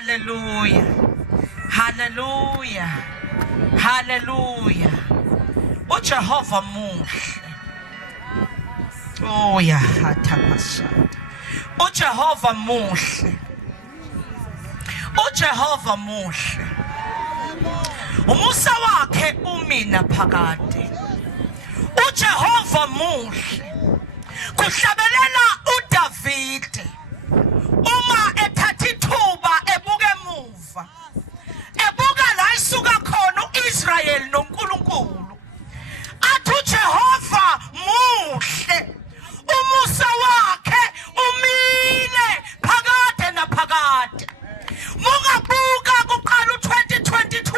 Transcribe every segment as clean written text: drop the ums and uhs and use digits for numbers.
Hallelujah. Hallelujah. Hallelujah. uJehova muhle. Oh ya hathapasata. uJehova muhle. uJehova muhle. Umusa wakhe umina phakade. uJehova muhle. Kuhlabelela uDavide. Uma ethatha ithuba ebuka emuva. Ebuka la isuka khona uIsrael noNkulunkulu. Athi uJehova muhle. Umusa wakhe umile phakade naphakade. Mungabuka kuqala u2022.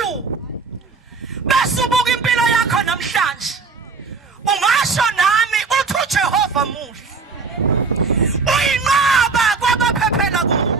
Bese ubuka impilo yakho namhlanje. Ungasho nami uthi uJehova muhle. Uyinqaba kwabaphephela kuwe.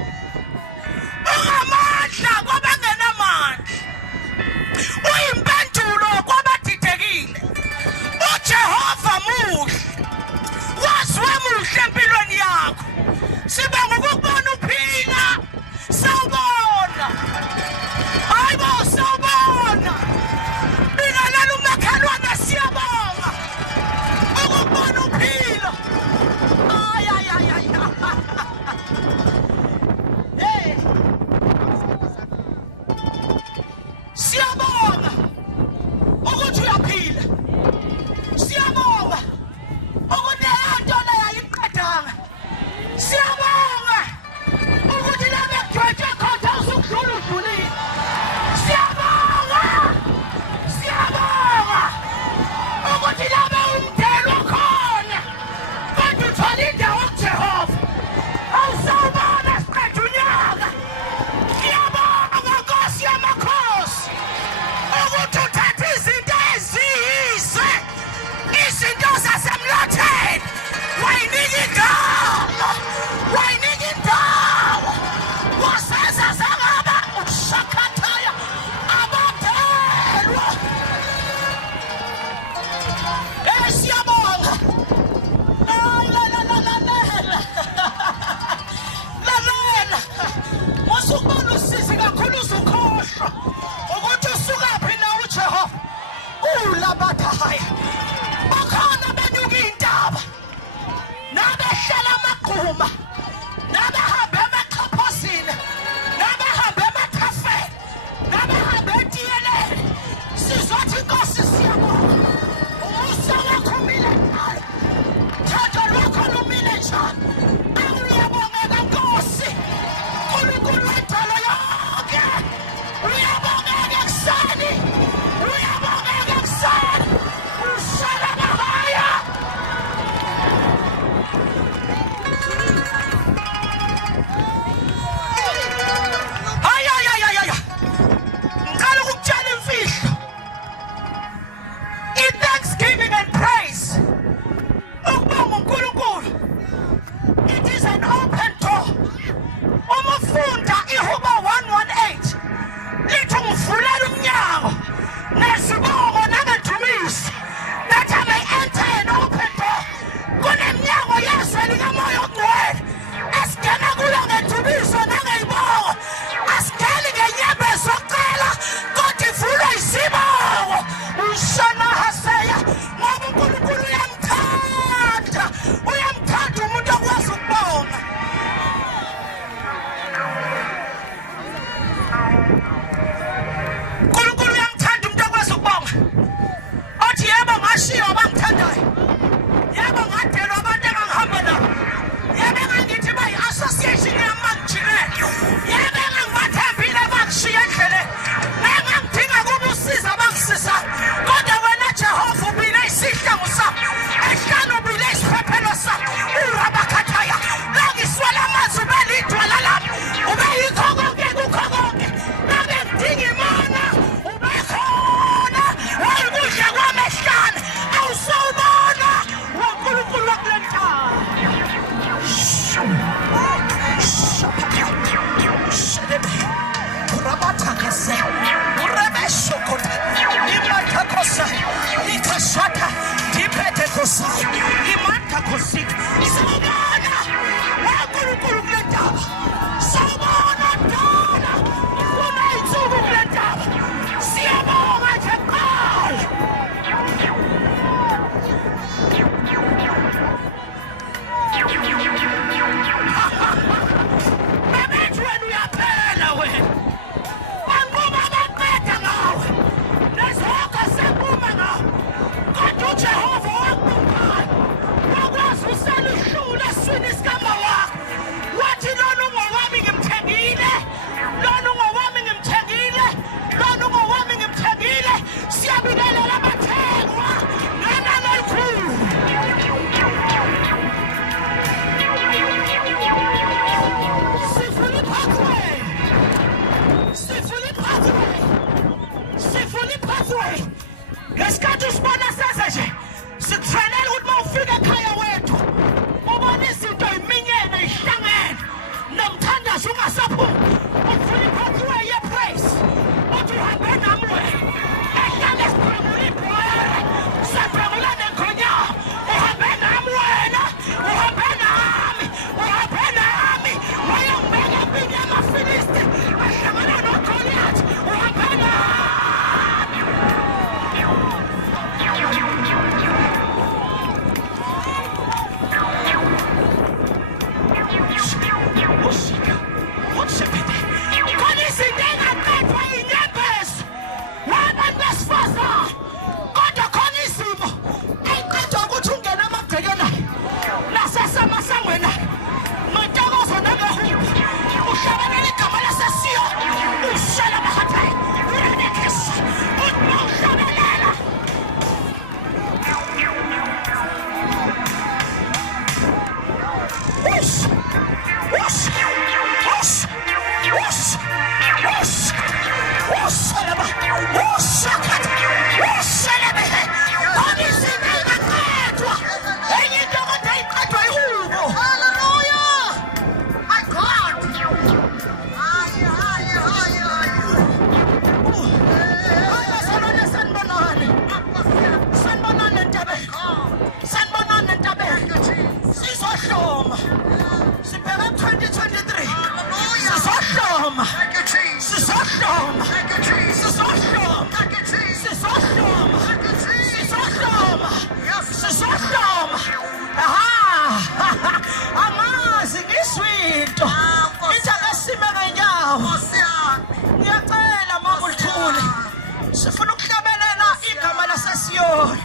Sifuna ukuhlabelela igama laseSiyoni.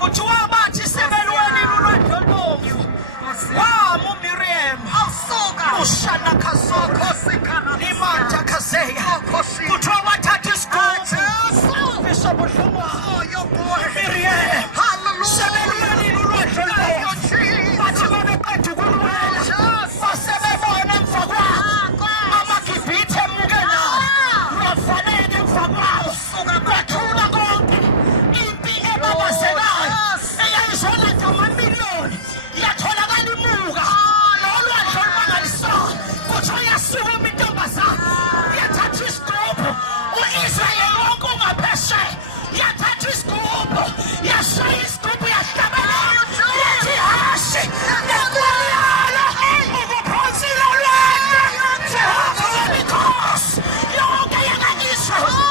Kuthiwa bathi sebelweni lulwadlolomvu. Wamu Miriam. Ushana Kazoko. Limanda Kazeya. Kuthiwa wathatha isigubhu. Bishop Dluma. Miriam. Sebelweni lulwadlolomvu. Bathi babeqeda ukulwela. Basebebona emva kwabo. Amagibhithe emuke nawo. Bafanele emva kwawo. Bathula konke. Impi ebabazelayo. Eyayizona ngamamiliyoni. Yatholakala imuka. Nolwandle olumangalisayo. Kuthiwa yasukuma intombazana. Yathatha isigubhu. U-Israyeli wonke ungaphesheya. Yathatha isigubhu. Yashaya isigubhu yahlabelela. Yathi hashi. Nekwaliyala. Ukuphonsile ulwandle. Jehova wobukhosi. Yonke yaka-Israyeli.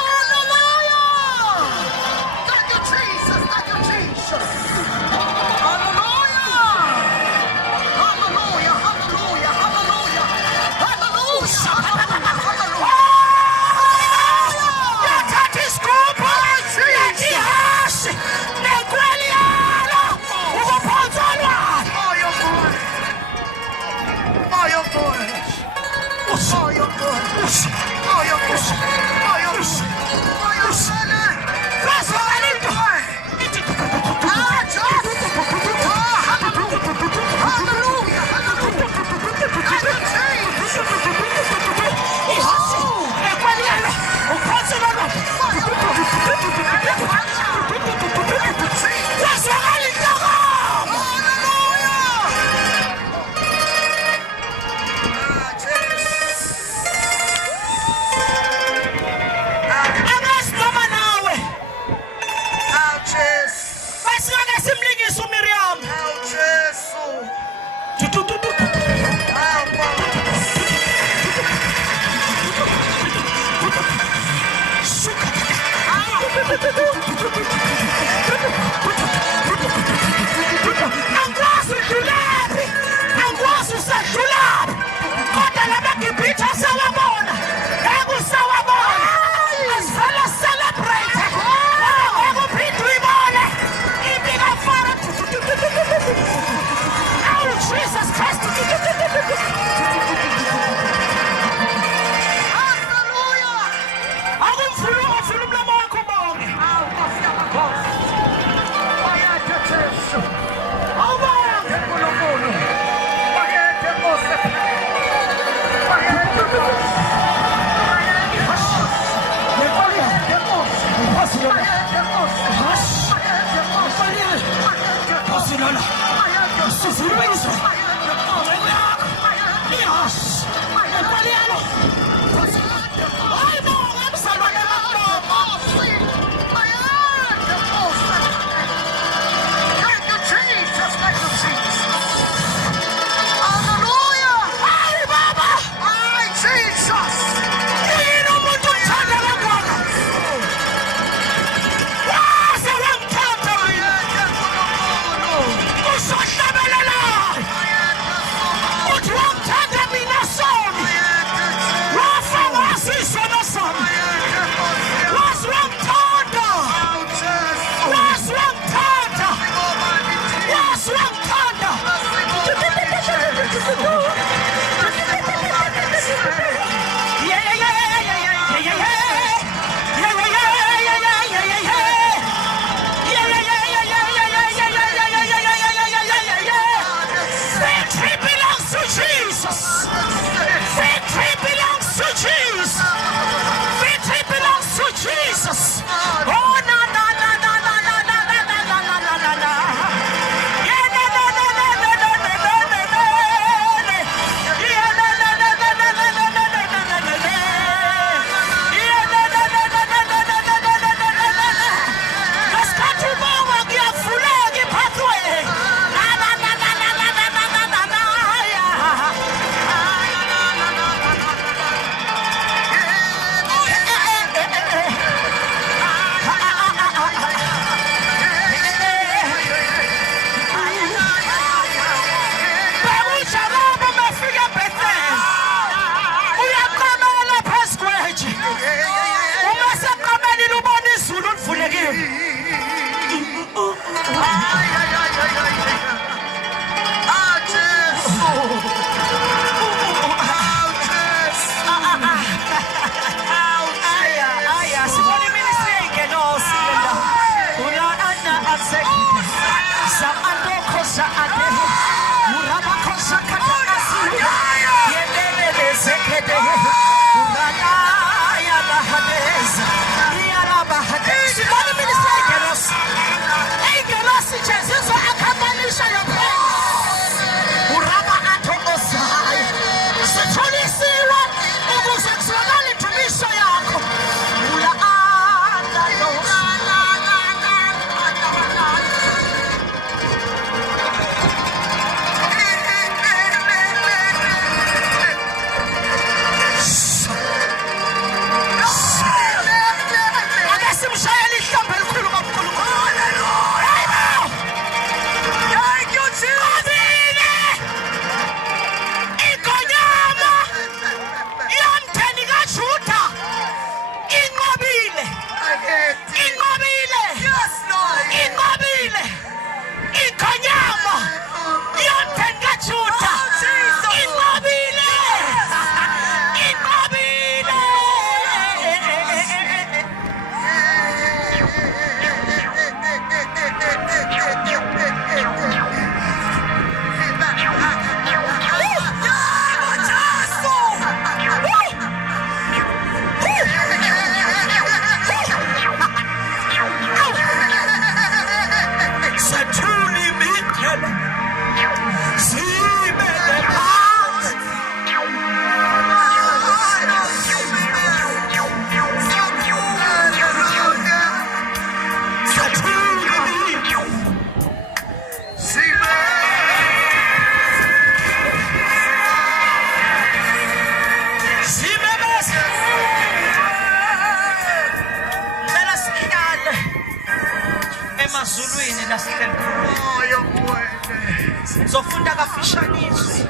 Zofunda kafishanisi.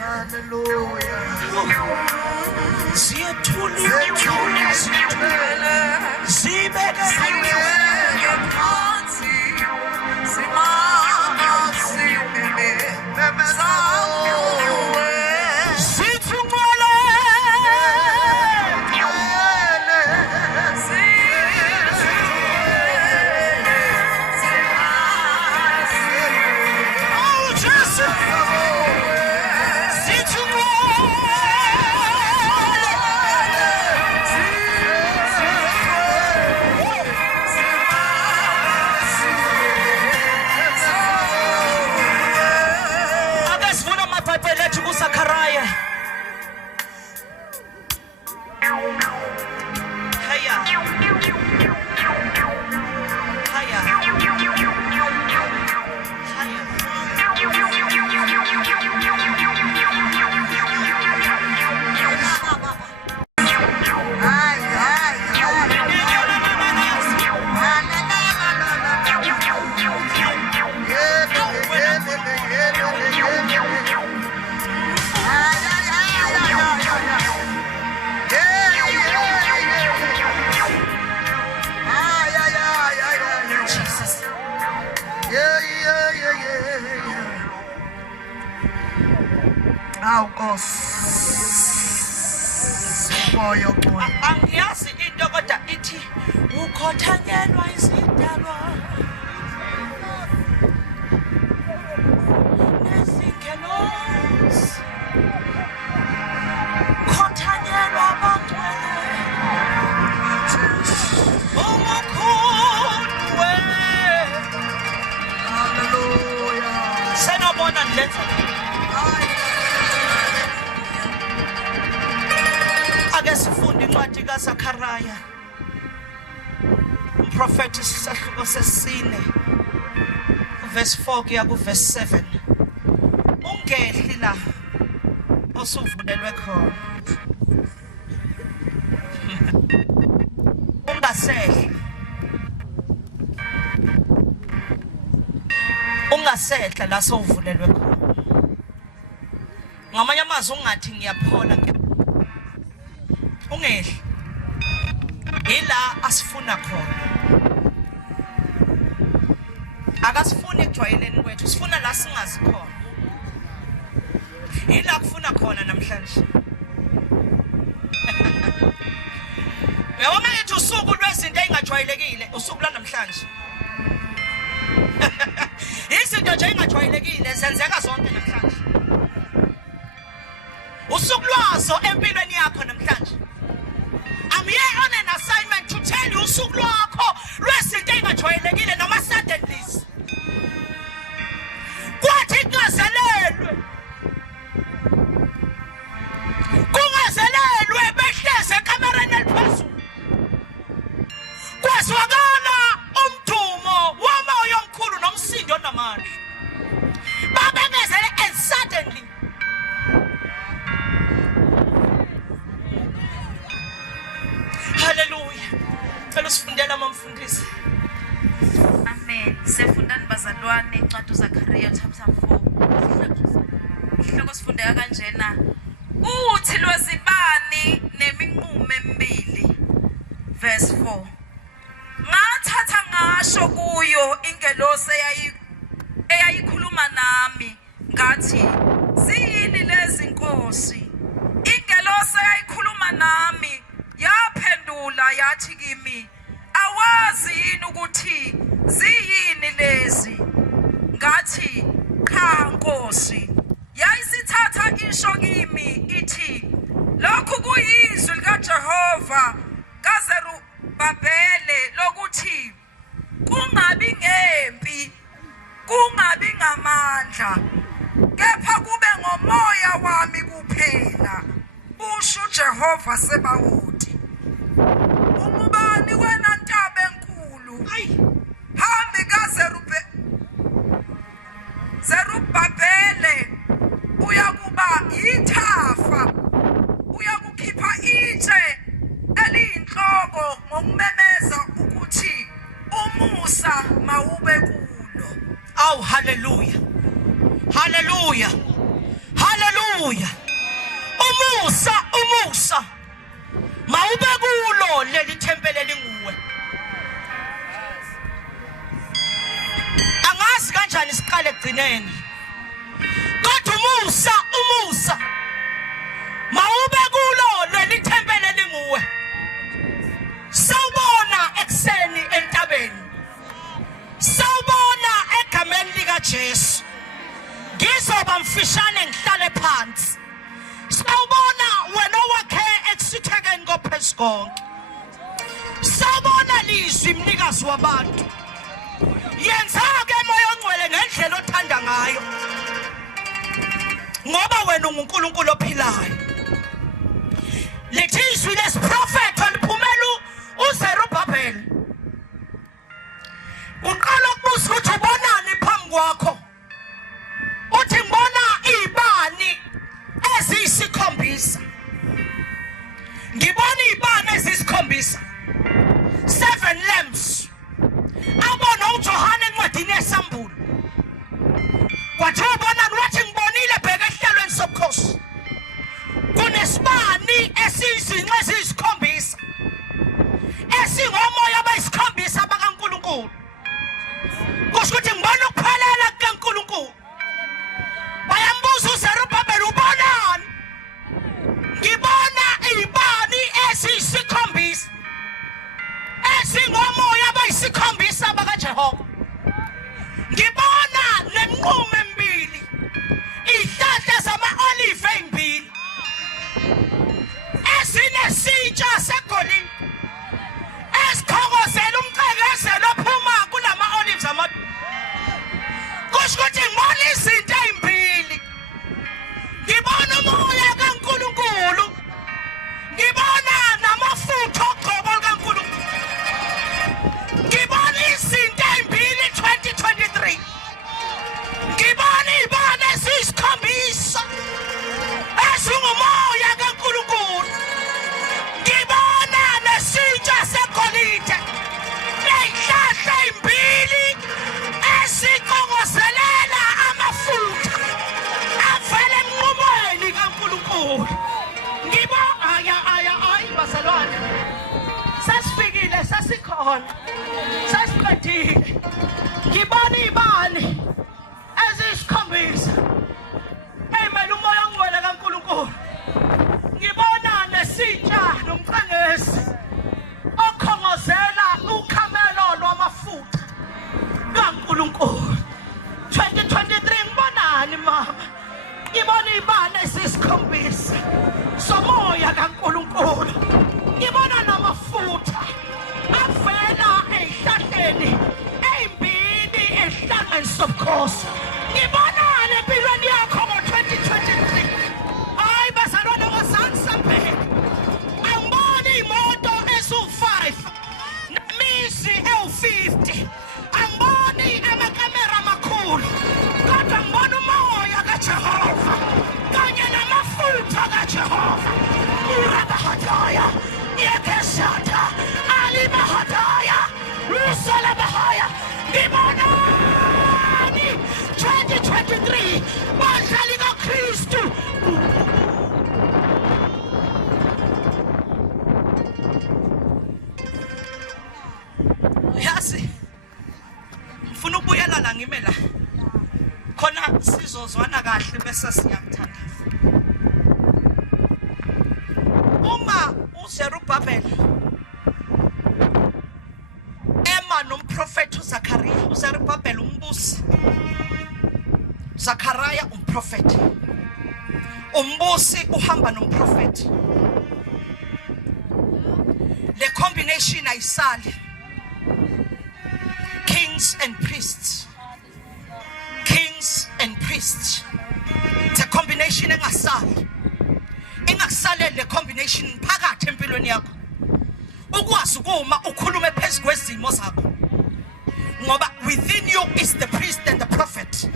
Hallelujah. Ziyethula zibeke angiyazi into kodwa ithi ukhothanyelwa izindaba nezingelosi khothanyelwa abangcwele umukhulu we. Hallelujah. Senobona ndenza ake sifunde incwadi kaZakaraya umprofeti isahluko sesine verse 4 kuya ku verse 7. Ungehli la osuvulelwe khona ungasehla la sowuvulelwe khona. Ngamanye amazwi ungathi ngiyaphola ungehli ila asifuna khona. akasifuni ekujwayeleni kwethu, sifuna la singazi khona. Yila kufuna khona namhlanje. Uyabona ethi usuku lwezinto ezingajwayelekile, usuku la namhlanje. Izinto nje ezingajwayelekile zenzeka zonke namhlanje. Usuku lwazo empilweni yakho namhlanje. I'm here on an assignment to tell you usuku lwakho lwezinto ezingajwayelekile noma suddenlies. Kwathi kungazelelwe. Kungazelelwe behleze ekamereni eliphezulu. Kwazwakala umdumo womoya omkhulu nomsindo namandla. Babengezele and suddenly. Hallelujah. Cela usifundela mamfundisi. Amen. Sefundani bazalwane incwadi uZakhariya chapter 4. Ihloko sifundeka kanjena. Uthi lwezibani neminqumo emibili. Verse 4. Ngathatha ngasho kuyo ingelosi eyayikhuluma nami ngathi ziyini lezi nkosi. Ingelosi eyayikhuluma nami yaphendula yathi kimi, awazi yini ukuthi ziyini lezi? Ngathi cha Nkosi. Yayisithatha isho kimi ithi, lokhu kuyizwi likaJehova kaZerubabele lokuthi kungabi ngempi, kungabi ngamandla, kepha kube ngomoya wami kuphela, usho uJehova Sebawothi. Umubani wena ntaba enkulu, hambi kaZerubabele uyakuba yithafa, uyakukhipha itshe eliyinhloko ngokumemeza ukuthi umusa mawube kulo. Oh, hallelujah. Hallelujah. Hallelujah. Umusa. Mawube kulo leli thempele linguwe. Angazi kanjani siqale egcineni. Kodwa umusa. Mawube kulo leli thempele linguwe. Sawubona ekseni entabeni. Sawubona egameni lika Jesu. Ngizoba mfishane ngihlale phansi. Sawubona wena owakhe ekusithekeni kophezu konke. Sawubona lizwi mnikazi wabantu. Yenza-ke moya ongcwele ngendlela othanda ngayo. Ngoba wena unguNkulunkulu ophilayo. Lithi izwi lesiprofethi oliphumela uZerubabele. Uqala ukubuza ukuthi ubonani phambi kwakho. Uthi ngibona izibani eziyisikhombisa. Ngibona izibani eziyisikhombisa. 7 lamps. Abona uJohane encwadini yesambulo. Kwathi ubona wathi ngibonile bheka ehlelweni sobukhosi. Kunesibani esizinxe eziyisikhombisa. Esingomoya abayisikhombisa bakaNkulunkulu. Kusho ukuthi ngibona ukuphelela kukaNkulunkulu. Bayambuza uZerubabele ubonani? Ngibona izibani eziyisikhombisa. Esingomoya abayisikhombisa bakaJehova. Ngibona neminqumo emibili. Izihlahla zama-olive ezimbili. Esinesitsha segolide. Esikhongozela umqhekezelo ophuma kulama-olives amabili. Kusho ukuthi ngibona izinto ezimbili. Ngibona umoya kaNkulunkulu. Ngibona namafutha ogcobo likaNkulunkulu. Ngibona izinto ezimbili 2023. Ngibona izibani eziyisikhombisa. Ezingumoya kaNkulunkulu. Ngibona nesitsha segolide. Nezihlahla ezimbili esikhongozelela amafutha avela enqumweni kaNkulunkulu. Ngibona ayi bazalwane. Sasifikile sasikhona. Sasiqedile. ngibona ibani ezisikhombisa eyimele umoya ongcwele kaNkulunkulu. Ngibona nesitsha nomcengesi okhongozela ukhamelo lwamafutha kaNkulunkulu. 2023 ngibonani mama? Ngibona ibani ezisikhombisa somoya kaNkulunkulu. Ngibona namafutha avela ehlahleni eyimbili ehlangeni sobukhosi. Ngibonani empilweni yakho ngo-2023? Hayi bazalwane kwaSentabeni, angiboni imoto esu-5 nemizi ewu-50, angiboni amakamera amakhulu, kodwa ngibona umoya kaJehova kanye namafutha kaJehova. Urabahadaya, Yekeshata, Alibahadaya, Rusalabahaya. Ngibonani 2023 badlali kaKristu. Yazi ngifuna ukubuyela la ngime la khona sizozwana kahle bese siyamthandaza. Uma uZerubabele ema nomprofeti uZakhariya, uZerubabele umbusi, Zakhariya umprofeti, umbusi uhamba nomprofeti. Le combination ayisali. Kings and priests. Kings and priests. It's a combination engasali. Ingakusale le combination phakathi empilweni yakho. Ukwazi ukuma ukhulume phezulu kwezimo zakho. Ngoba within you is the priest and the prophet.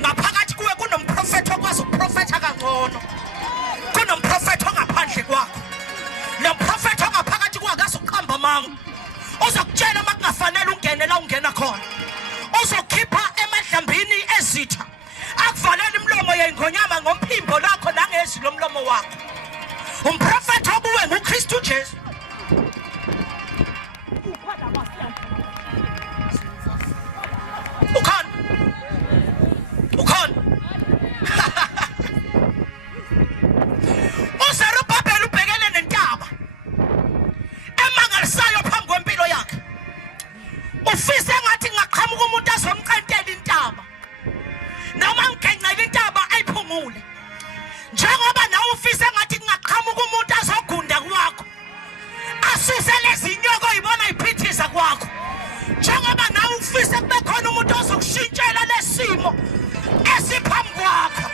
Ngaphakathi kuwe kunomprofeti okwazi ukuprofetha kangcono. Kunomprofeti ongaphandle kwakho. Lo prophet ongaphakathi kwakho uqhamba mangu. Uzokutshela makungafanele ungene la ungena khona. Uzokhipha emadlambini ezitha. Akuvalele imlomo yengonyama ngomphimbo lakho nangezwi lomlomo wakho. Umprofeti obuwe nguKristu Jesu. Ukhona. uZerubabele ubhekene nentaba emangalisayo phambi kwempilo yakhe. Ufise ngathi ngaqhamuka umuntu azomqantela intaba. Noma ngigencela intaba ayiphumule. Njengoba nawe ufise ngathi ngaqhamuka umuntu azogunda kwakho. Asuse lezi nyoko izibona iphithisa kwakho. Njengoba nawe ufise kube khona umuntu ozokushintshela lesimo esiphambi kwakho.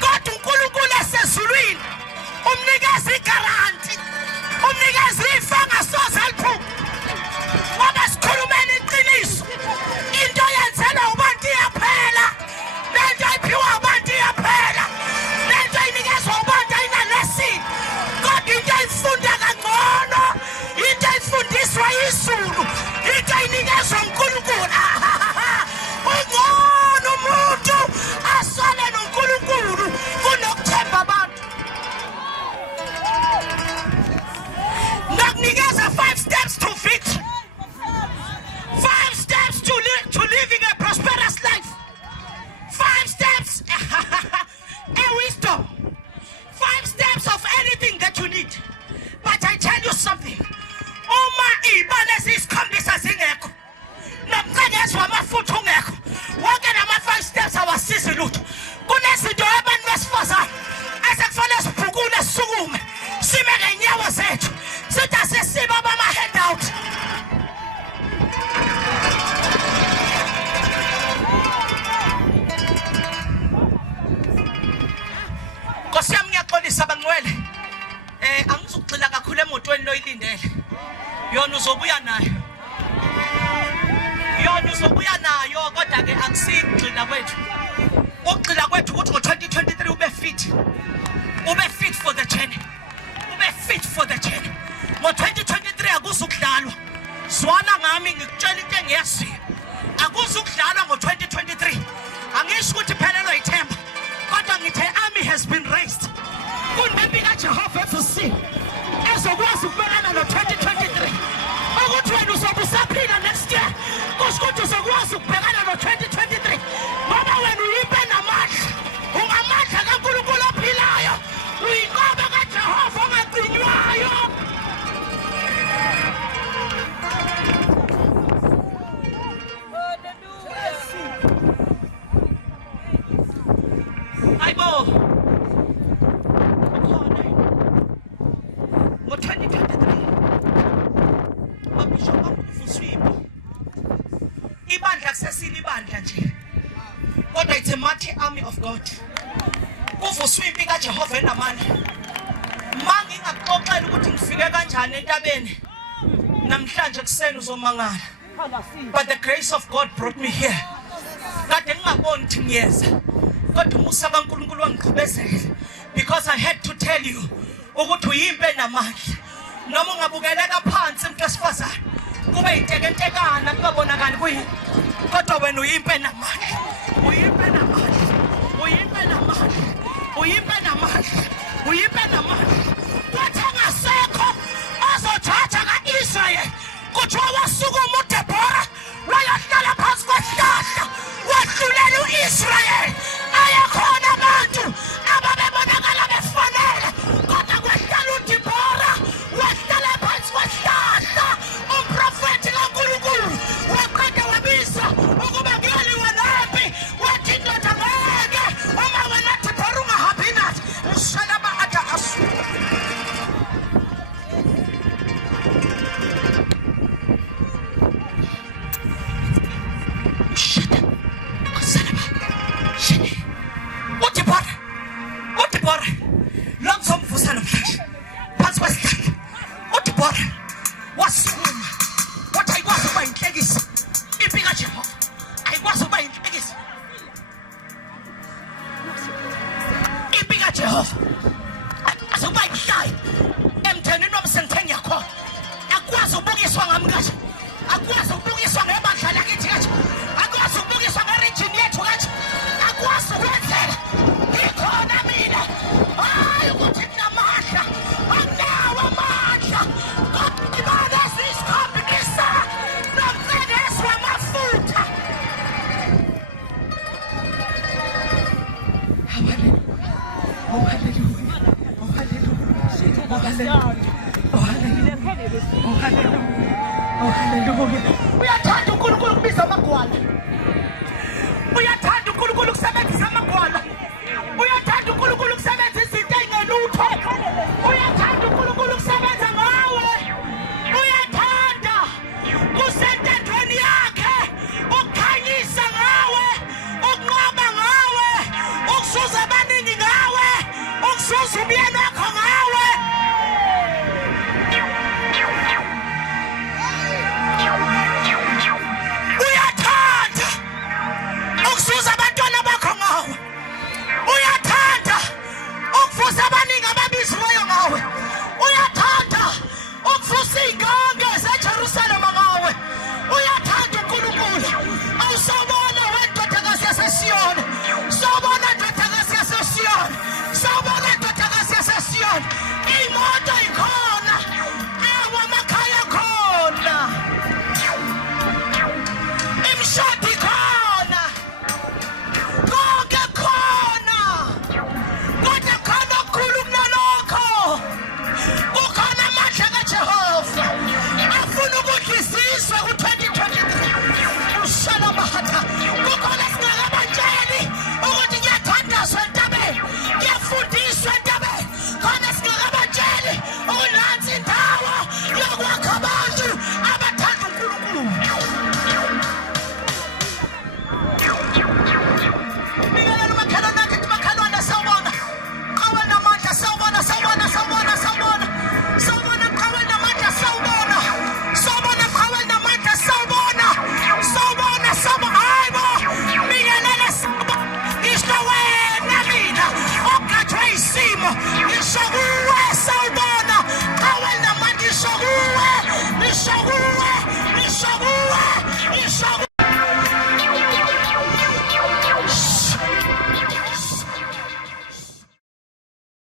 Kodwa uNkulunkulu esezulwini umnikeza igaranti. Umnikeza ifa ngasoze aliphuma. Ngoba sikhulumeni iqiniso. Into yenzelwa ubantu iyaphela. Lento ayiphiwa abantu iyaphela. Lento ayinikezwa ubantu ayinalesini. Kodwa into ayifunda kangcono, into ayifundiswa yizulu, into ayinikezwa uNkulunkulu. Ungcono umuntu asole noNkulunkulu kunokuthemba abantu. Nakunikeza 5 steps to victory. 5 steps to living a prosperous life. 5 steps a wisdom. 5 steps of anything that you need. But I tell you something. Uma ibane zisikhombisa zingekho. Nomcengezi wamafutha ungekho. Wonke nama 5 steps awasizi lutho. Kunezinto abantu besifazane esekufanele sibhukule sisukume. Sime ngenyawo zethu. Sithi asisiba bama handout. Nkosi yami ngiyaxolisa bangcwele. Angizugxila kakhulu emotweni loyilindele. Yona uzobuya nayo. Yona uzobuya nayo kodwa ke akusigxila kwethu. Ukugxila kwethu ukuthi ngo-2023 ube fit. Ube fit for the journey. Ube fit for the journey. Ngo-2023 akuzukudlalwa. Zwana ngami ngikutshela into engiyaziyo. Akuzukudlalwa ngo-2023. Angisho ukuthi phelelwe ithemba. Kodwa ngithe army has been raised. Kunempi kaJehova efusi. Ezokwazi ukubelana no-2023. Ukuthi wena uzobe usaphila next year. Kusho ukuthi uzokwazi mighty army of God. Kuvuswe impi kaJehova enamandla. Mangingaxoxela ukuthi ngifike kanjani entabeni. Namhlanje kuseni uzomangala. But the grace of God brought me here. Kade ngingaboni ukuthi ngiyeza. Kodwa umusa kaNkulunkulu wangiqhubezela. Because I had to tell you ukuthi uyimpi enamandla. Noma ungabukeleka phansi umuntu wesifazane. Kube itekentekana kungabonakali kuyini. Kodwa wena uyimpi enamandla. Uyimpi enamandla. Uyimpi enamandla. Uyimpi enamandla. Uyimpi enamandla. Wathi angasekho azothatha kaIsrael. Kuthiwa wasukuma uDebora wayahlala phansi kwesihlahla wahlulela uIsrael. Ayakhona abantu ababebonakala befanele kodwa kwehlala uDebora wahlala phansi kwesihlahla. Umprofethi kaNkulunkulu waqeda wabiza ukuba kuyoliwa lempi. Wathi indoda ngeke uma wena Debora ungahambi nathi ushalaba ada asu. Uyathanda uNkulunkulu kubiza amagwala. Uyathanda uNkulunkulu kusebenzisa amagwala. Uyathanda uNkulunkulu kusebenzisa izinto ezingelutho. Uyathanda uNkulunkulu kusebenza ngawe. Uyathanda kusentendweni yakhe ukukhanyisa ngawe, ukunqoba ngawe, ukusuza abaningi ngawe, ukusuza umyeni wakho ngawe. Uyathanda ukusuza abantwana bakho ngawe. Uyathanda ukuvusa abaningi ababiziweyo ngawe. Uyathanda ukuvusa iy'ngange zeJerusalema ngawe. Uyathanda uNkulunkulu. Awusawubona wendodakazi yaseSiyoni. Sawubona ndodakazi yaseSiyoni. Sawubona ndodakazi yaseSiyoni. Imoto ikhona. Amakhaya khona. Imshado ikhona. Konke khona. Kodwa khona okukhulu kunalokho. Kukhona amandla kaJehova afuna ukudlisiswa ku-2023. Ushala mahatha. Kukhona singakabatsheli ukuthi kuyathandazwa entabeni, kuyafundiswa entabeni. Khona singakabatsheli ukuthi nansi indawo yokwakha abantu abathanda uNkulunkulu. Bingelela umakhelwane wakhe ethi makhelwane sawubona. Qhawe namandla sawubona, sawubona, sawubona, sawubona. Sawubona qhawe namandla sawubona. Sawubona qhawe namandla sawubona. Sawubona sawubona. Hayibo. Bingelela sawubona. Ngisho wena mina ogathwe isimo. Ngisho kuwe sawubona. Qhawe namandla ngisho kuwe. Ngisho kuwe.